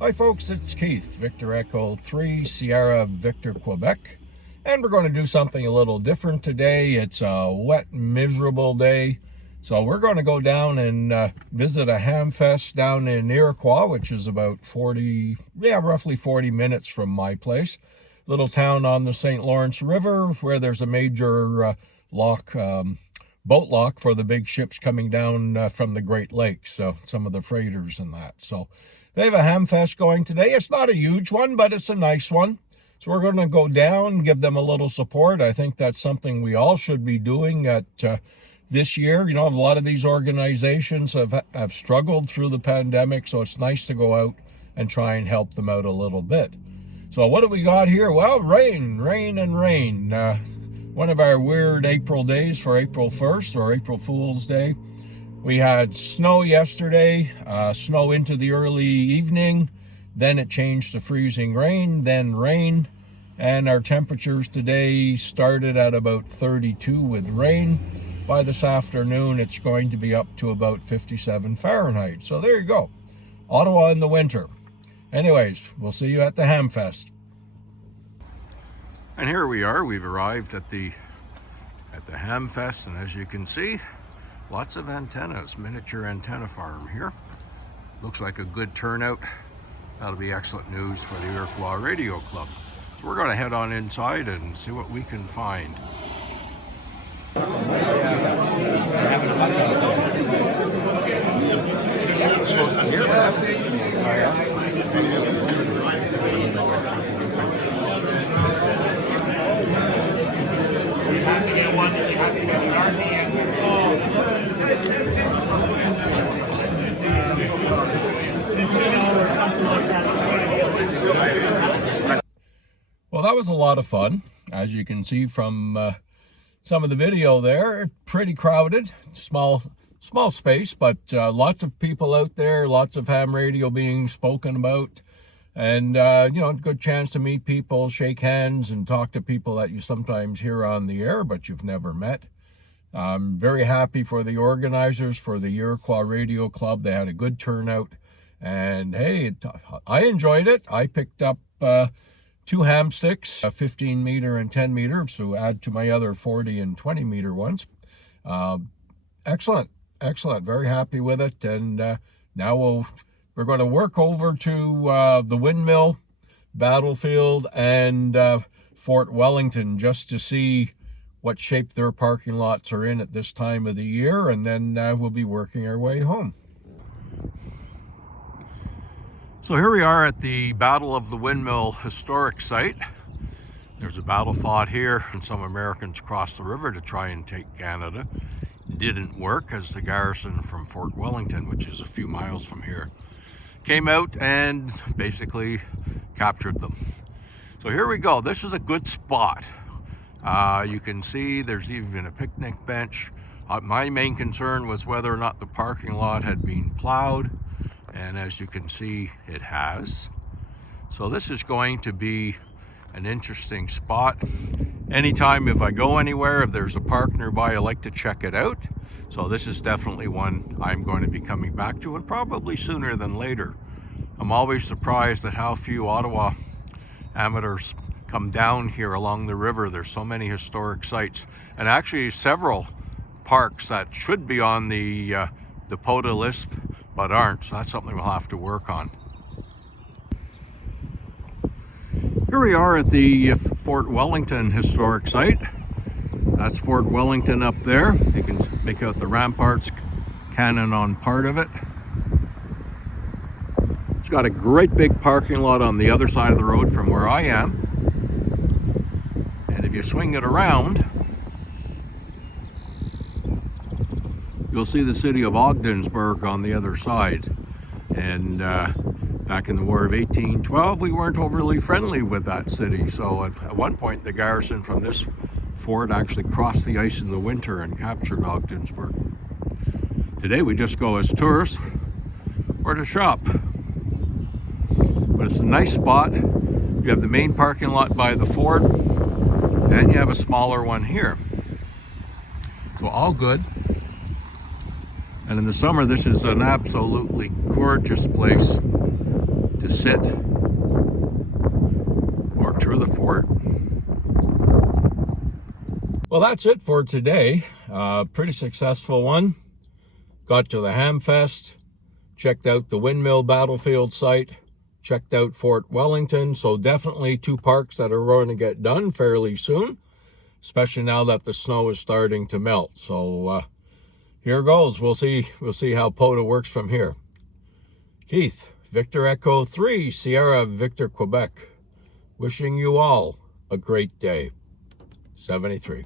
Hi folks, it's Keith, Victor Echo 3, Sierra Victor, Quebec. And we're going to do something a little different today. It's a wet, miserable day. So we're going to go down and visit a Hamfest down in Iroquois, which is about roughly 40 minutes from my place. Little town on the St. Lawrence River where there's a major boat lock for the big ships coming down from the Great Lakes. So some of the freighters and that. So they have a Hamfest going today. It's not a huge one, but it's a nice one. So we're going to go down, give them a little support. I think that's something we all should be doing at this year. You know, a lot of these organizations have struggled through the pandemic, so it's nice to go out and try and help them out a little bit. So what do we got here? Well, rain. One of our weird April days for April 1st or April Fool's Day. We had snow yesterday, snow into the early evening, then it changed to freezing rain, then rain, and our temperatures today started at about 32 with rain. By this afternoon, it's going to be up to about 57 Fahrenheit. So there you go, Ottawa in the winter. Anyways, we'll see you at the Hamfest. And here we are, we've arrived at the Hamfest, and as you can see, lots of antennas, miniature antenna farm here. Looks like a good turnout. That'll be excellent news for the Iroquois Radio Club. So we're going to head on inside and see what we can find. Supposed to be here, Well, that was a lot of fun. As you can see from some of the video there, pretty crowded, small space, but lots of people out there, lots of ham radio being spoken about, and you know, good chance to meet people, shake hands, and talk to people that you sometimes hear on the air but you've never met. I'm very happy for the organizers, for the Iroquois Radio Club. They had a good turnout, and hey, I enjoyed it. I picked up 2 ham sticks, 15 meter and 10 meter, to add to my other 40 and 20 meter ones. Excellent. Very happy with it. And now we're going to work over to the windmill, battlefield, and Fort Wellington just to see what shape their parking lots are in at this time of the year, and then we'll be working our way home. So here we are at the Battle of the Windmill historic site. There's a battle fought here, and some Americans crossed the river to try and take Canada. Didn't work, as the garrison from Fort Wellington, which is a few miles from here, came out and basically captured them. So here we go. This is a good spot. You can see there's even a picnic bench. My main concern was whether or not the parking lot had been plowed, and as you can see, it has. So this is going to be an interesting spot. Anytime if I go anywhere, if there's a park nearby, I like to check it out. So this is definitely one I'm going to be coming back to, and probably sooner than later. I'm always surprised at how few Ottawa amateurs come down here along the river. There's so many historic sites, and actually several parks that should be on the POTA list but aren't. So that's something we'll have to work on. Here we are at the Fort Wellington historic site. That's Fort Wellington up there. You can make out the ramparts, cannon on part of it. It's got a great big parking lot on the other side of the road from where I am. And if you swing it around, you'll see the city of Ogdensburg on the other side. And back in the War of 1812, we weren't overly friendly with that city. So at one point, the garrison from this fort actually crossed the ice in the winter and captured Ogdensburg. Today, we just go as tourists or to shop. But it's a nice spot. You have the main parking lot by the fort, and you have a smaller one here. So all good. And in the summer, this is an absolutely gorgeous place. to sit or tour the fort. Well, that's it for today. Pretty successful one. Got to the Hamfest, checked out the windmill battlefield site, checked out Fort Wellington. So definitely 2 parks that are going to get done fairly soon, especially now that the snow is starting to melt. So here goes. We'll see how POTA works from here. Keith, Victor Echo 3, Sierra Victor, Quebec. Wishing you all a great day. 73.